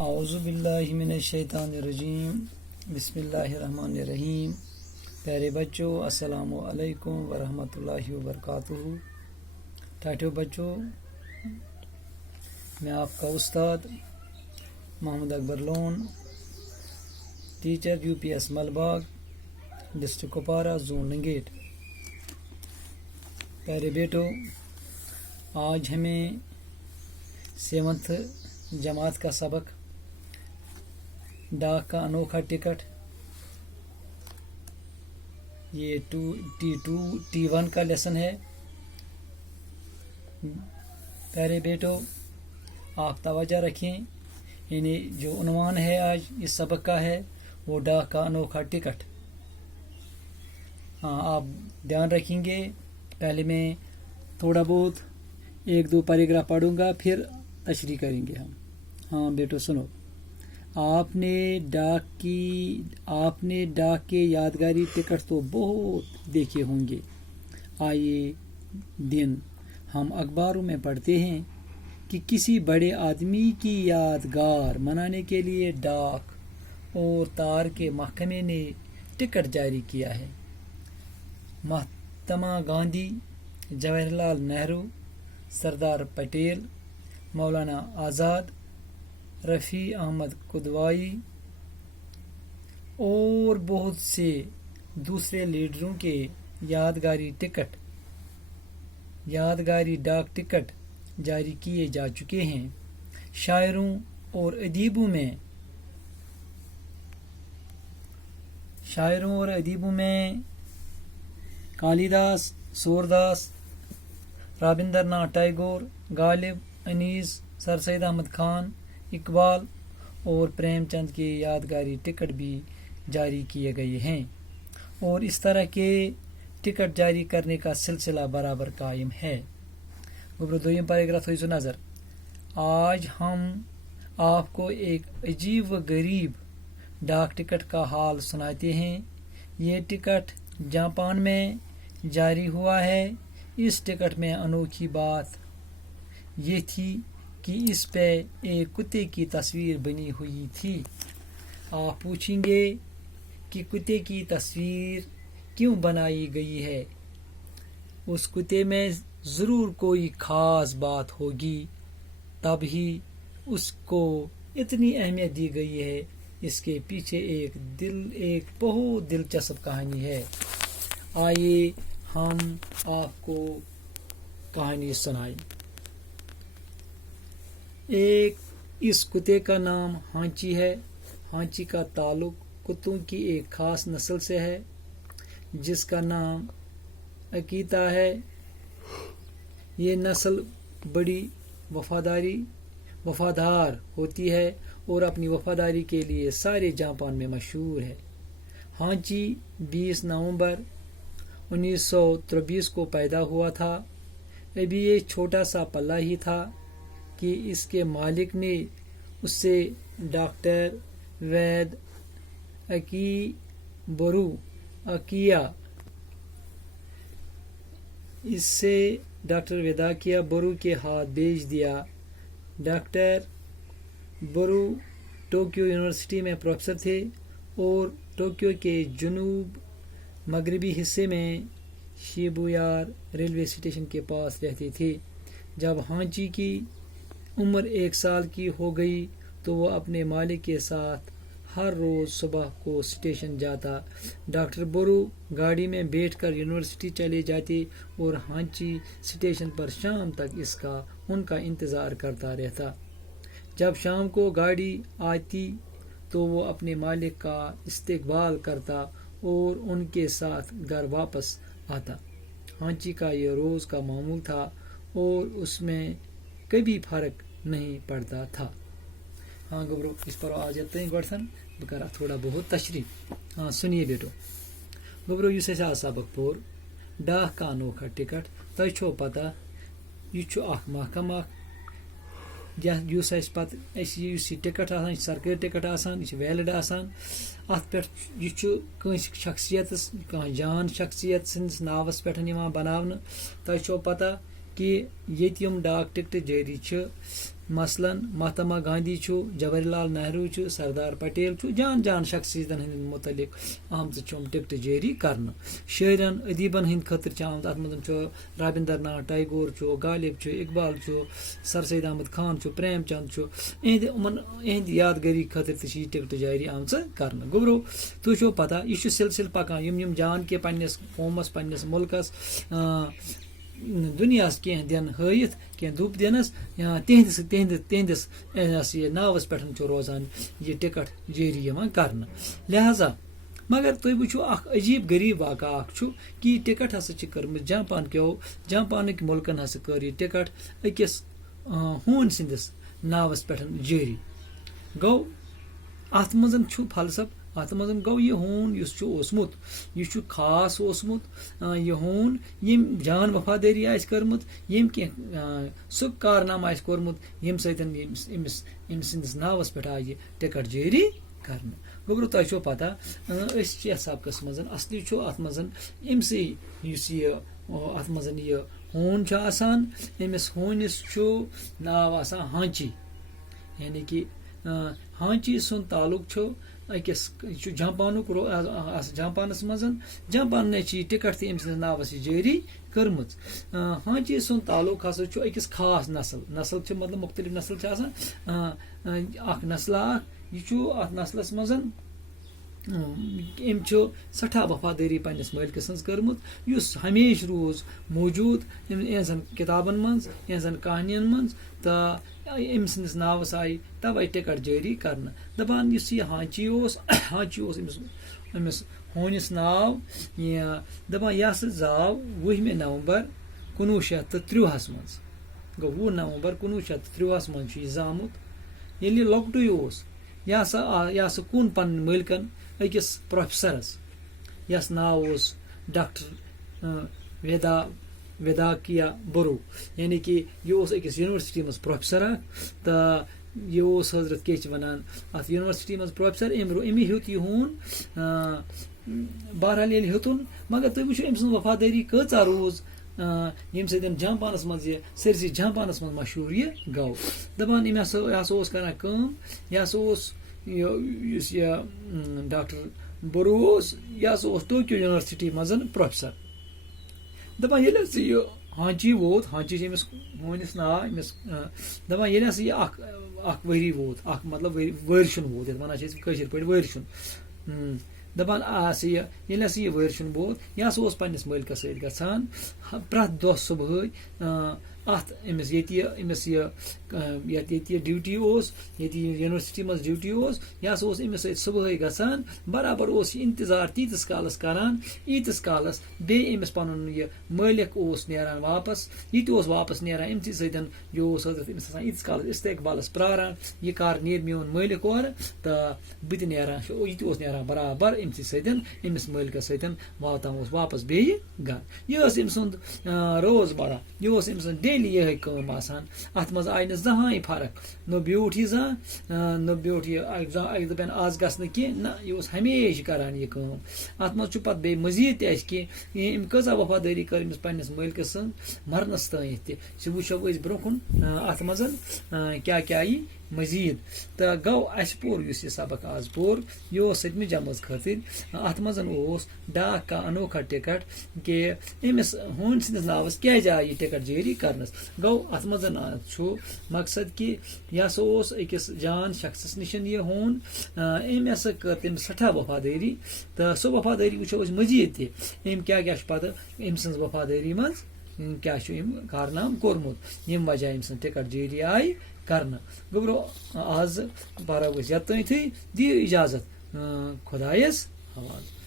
اعوذ باللہ من الشیطان الرجیم بسم اللہ الرحمن الرحیم. پیارے بچوں السلام علیکم ورحمۃ اللہ وبرکاتہ. ٹھاٹھو بچوں، میں آپ کا استاد Muhammad Akbar Lone, teacher U P S Malbagh, district Kupwara, zone Langate. پیارے بیٹو، آج ہمیں 7th جماعت کا سبق ڈاک کا انوکھا ٹکٹ، یہ T1 کا لیسن ہے. پیارے بیٹو، آپ توجہ رکھیں، یعنی جو عنوان ہے آج اس سبق کا ہے وہ ڈاک کا انوکھا ٹکٹ. ہاں، آپ دھیان رکھیں گے. پہلے میں تھوڑا بہت 1-2 پیراگراف پڑھوں گا، پھر تشریح کریں گے ہم. ہاں بیٹو سنو. آپ نے ڈاک کے یادگاری ٹکٹ تو بہت دیکھے ہوں گے. آئے دن ہم اخباروں میں پڑھتے ہیں کہ کسی بڑے آدمی کی یادگار منانے کے لیے ڈاک اور تار کے محکمے نے ٹکٹ جاری کیا ہے. مہاتما گاندھی، جواہر لال نہرو، سردار پٹیل، مولانا آزاد، رفیع احمد قدوائی اور بہت سے دوسرے لیڈروں کے یادگاری ڈاک ٹکٹ جاری کیے جا چکے ہیں. شاعروں اور ادیبوں میں کالیداس، سورداس، رابندر ناتھ ٹیگور، غالب، انیس، سر سید احمد خان، اقبال اور پریم چند کے یادگاری ٹکٹ بھی جاری کیے گئے ہیں، اور اس طرح کے ٹکٹ جاری کرنے کا سلسلہ برابر قائم ہے. دویم پیراگراف تھوئی سو نظر. آج ہم آپ کو ایک عجیب و غریب ڈاک ٹکٹ کا حال سناتے ہیں. یہ ٹکٹ جاپان میں جاری ہوا ہے. اس ٹکٹ میں انوکھی بات یہ تھی کہ اس پہ ایک کتے کی تصویر بنی ہوئی تھی. آپ پوچھیں گے کہ کتے کی تصویر کیوں بنائی گئی ہے؟ اس کتے میں ضرور کوئی خاص بات ہوگی، تب ہی اس کو اتنی اہمیت دی گئی ہے. اس کے پیچھے ایک بہت دلچسپ کہانی ہے. آئیے ہم آپ کو کہانی سنائیں. اس کتے کا نام ہانچی ہے. ہانچی کا تعلق کتوں کی ایک خاص نسل سے ہے جس کا نام اکیتا ہے. یہ نسل بڑی وفادار ہوتی ہے اور اپنی وفاداری کے لیے سارے جاپان میں مشہور ہے. ہانچی 20 نومبر 1923 کو پیدا ہوا تھا. ابھی یہ چھوٹا سا پلہ ہی تھا کہ اس کے مالک نے اسے ڈاکٹر وید ویداکیا برو کے ہاتھ بھیج دیا. ڈاکٹر برو ٹوکیو یونیورسٹی میں پروفیسر تھے اور ٹوکیو کے جنوب مغربی حصے میں شیبویا ریلوے اسٹیشن کے پاس رہتے تھے. جب ہانچی کی عمر 1 سال کی ہو گئی تو وہ اپنے مالک کے ساتھ ہر روز صبح کو اسٹیشن جاتا. ڈاکٹر برو گاڑی میں بیٹھ کر یونیورسٹی چلے جاتے اور ہانچی اسٹیشن پر شام تک ان کا انتظار کرتا رہتا. جب شام کو گاڑی آتی تو وہ اپنے مالک کا استقبال کرتا اور ان کے ساتھ گھر واپس آتا. ہانچی کا یہ روز کا معمول تھا اور اس میں کبھی فرق نہیں پڑتا تھا. ہاں گبرو، اس پر آ جاتے ہیں گوڑسن بکرا تھوڑا بہت تشریح. ہاں سنیے بیٹو. گبرو یس سبق پور ڈاک کا انوکھا ٹکٹ تہ چھو پتہ یہ اخ محکمہ یہ ٹکٹ آسان سرکاری ٹکٹ آسان، یہ ویلڈ آسان. ات پہ یہ شخصیت جان شخصیت سندس ناوس پہ بناونہ. تہ چھو پتہ کہ یت یم ڈاک ٹکٹ جاری مثلاً مہاتما گاندھی چھُ جواہر لال نہروٗ چھُ سردار پٹیل چھُ جان جان شخصیتن ہٕنٛدۍ متعلق آمژٕ چھِ ٹکٹہٕ جٲری کرنہٕ. شٲعرن ادیٖبن ہٕنٛدۍ خٲطرٕ چھِ آمژٕ اتھ منٛز چھُ رابندر ناتھ ٹیگور چھُ غالب چھُ اقبال چھُ سر سید احمد خان چھُ پریم چند چھُ یِہنٛدِ یادگٲری خٲطرٕ تہِ چھِ یہِ ٹکٹہٕ جٲری آمژٕ کرنہٕ. گوٚبرو تُہۍ چھُو پتہ یہِ چھُ سلسلہٕ پکان یِم جان کہِ پننس قومس پننس مُلکس دُنیاہس کینٛہہ دِنہٕ ہٲیِتھ کینٛہہ دُپ دِنس تِہنٛدِس یہِ ناوس پٮ۪ٹھ چھُ روزان یہِ ٹکٹ جٲری یِوان کرنہٕ. لہذا مگر تُہۍ وٕچھِو اکھ عجیٖب غریٖب واقعہ اکھ چھُ کہِ یہِ ٹکٹ ہسا چھِ کٔرمٕژ جاپانٕکۍ مُلکن ہسا کٔر یہِ ٹکٹ أکِس ہوٗنۍ سٕنٛدِس ناوس پٮ۪ٹھ جٲری. گوٚو اتھ منٛز چھُ فلسف اتھ منٛز گوٚو یہِ ہوٗن یُس چھُ اوسمُت یہِ چھُ خاص اوسمُت یہِ ہوٗن ییٚمۍ جان وفادٲری آسہِ کٔرمٕژ ییٚمۍ کینٛہہ سُہ کارنامہٕ آسہِ کوٚرمُت ییٚمہِ سۭتۍ أمۍ سٕنٛدِس ناوس پٮ۪ٹھ آیہِ یہِ ٹکٹ جٲری کرنہٕ. گوٚبرو تۄہہِ چھو پتہ أسۍ چھِ یتھ سبقس منٛز اصلی چھُ اتھ منٛز أمسٕے یُس یہِ اتھ منٛز یہِ ہوٗن چھُ آسان أمِس ہوٗنِس چھُ ناو آسان ہانچی یعنی کہِ ہانچی سُنٛد تعلق چھُ أکِس یہِ چھُ جاپانُک جاپانس منٛز جاپاننے چھِ یہِ ٹکٹ تہِ أمۍ سٕنٛدِس ناوس یہِ جٲری کٔرمٕژ. ہانچی سُنٛد تعلق ہسا چھُ أکِس خاص نسل چھِ مطلب مختلف نسل چھِ آسان اکھ نسلہ اکھ یہِ چھُ اتھ نسلس منٛز أمۍ چھُ سٮ۪ٹھاہ وفادٲری پننس مٲلکس سٕنٛز کٔرمٕژ یُس ہمیشہِ روٗز موٗجوٗد یِہنٛزن کِتابن منٛز یِہنٛزن کہانین منٛز تہٕ أمۍ سٕنٛدِس ناوس آیہِ توے ٹکٹ جٲری کرنہٕ. دپان یُس یہِ ہانچی اوس أمِس ہوٗنِس ناو دپان یہِ ہسا زاو 20 نومبر 1903 منٛز. گوٚو 20 نومبر 1903 منٛز چھُ یہِ زامُت. ییٚلہِ یہِ لۄکٹُے اوس یہِ ہسا کُن پنٕنۍ مٲلکن أکِس پروفیسرس یس ناو اوس ڈاکٹر ویداکیا برو یعنی کہِ یہِ اوس أکِس یونیورسٹی منٛز پروفیسر اکھ تہٕ یہِ اوس حضرت کیٛاہ چھِ ونان اتھ یونیورسٹی منٛز پروفیسر أمۍ ہیوٚت یہِ ہوٗن بہرحال ییٚلہِ ہیوٚتُن مگر تُہۍ وٕچھِو أمۍ سٕنٛز وفادٲری کۭژاہ روٗز ییٚمہِ سۭتۍ جاپانس منٛز یہِ سٲرسٕے جاپانس منٛز مشہوٗر یہِ گوٚو. دپان یہِ ہسا اوس کران کٲم یہِ ہسا اوس یُس یہِ ڈاکٹر برو اوس یہِ ہسا اوس ٹوکیو یونیورسٹی منٛز پروفیسر. دپان ییٚلہِ ہسا یہِ ہانچی ووت ہانچی چھِ أمِس ہوٗنِس ناو أمِس دپان ییٚلہِ ہسا یہِ اکھ ؤری ووت اکھ مطلب ؤرشُن ووت یتھ ونان چھِ أسۍ کٲشِر پٲٹھۍ ؤرشُن. دپان ییٚلہِ ہسا یہِ ؤرشُن ووت یہِ ہسا اوس پننس مٲلکس سۭتۍ گژھان پرٛٮ۪تھ دۄہ صبحٲے اتھ أمِس ییٚتہِ ڈیوٹی اوس ییٚتہِ یونیورسٹی منٛز ڈیوٹی اوس یہِ ہسا اوس أمِس سۭتۍ صبحٲے گژھان برابر اوس یہِ انتظار تیٖتِس کالس کران ییٖتِس کالس بیٚیہِ أمِس پنُن یہِ مٲلِک اوس نیران واپس یہِ تہِ اوس واپس نیران أمسٕے سۭتۍ یہِ اوس حضرت أمِس آسان ییٖتِس کالس استقبالس پراران یہِ کر نیرِ میون مٲلِک اورٕ تہٕ بہٕ تہِ نیران یہِ تہِ اوس نیران برابر أمسٕے سۭتۍ أمِس مٲلکس سۭتۍ واتان اوس واپس بیٚیہِ گرٕ. یہِ ٲس أمۍ سُنٛد روز مرہ یہِ اوس أمۍ سُنٛد ڈیلی یِہے کٲم آسان. اتھ منٛز آیہِ نہٕ زٕہٕنۍ فرق نہ بیوٗٹھ یہِ نہ بیوٗٹھ یہِ اکہِ دپن آز گژھِ نہٕ کینٛہہ نہ یہِ اوس ہمیشہِ کران یہِ کٲم. اتھ منٛز چھُ پتہٕ بیٚیہِ مٔزیٖد تہِ اسہِ کہِ أمۍ کۭژاہ وفادٲری کٔر أمِس پننس مٲلکس سٕنٛز مرنس تانٮ۪تھ تہِ سُہ وٕچھو أسۍ برونٛہہ کُن اتھ منٛز کیٛاہ یی مٔزیٖد. تہٕ گوٚو اسہِ پوٚر یُس یہِ سبق آز پوٚر یہِ اوس 7مہِ جمٲژ خٲطرٕ. اتھ منٛز اوس بیٛاکھ کانٛہہ انوکھا ٹکٹ کہِ أمِس ہوٗنۍ سٕنٛدِس ناوس کیٛازِ آیہِ یہِ ٹکٹ جٲری کرنس. گوٚو اتھ منٛز چھُ مقصد کہِ یہِ ہسا اوس أکِس جان شخصس نِش یہِ ہوٗن أمۍ ہسا کٔر تٔمِس سٮ۪ٹھاہ وفادٲری تہٕ سۄ وفادٲری وٕچھو أسۍ مٔزیٖد تہِ أمۍ کیٛاہ چھُ پتہٕ أمۍ سٕنٛز وفادٲری منٛز کیٛاہ چھُ أمۍ کارنامہٕ کوٚرمُت ییٚمہِ وجہ أمۍ سٕنٛز ٹکٹ جٲری آیہِ کرنہٕ. گوٚبرو آز پرو أسۍ یوٚتانۍ دِیِو اِجازت خۄدایس حوالہٕ.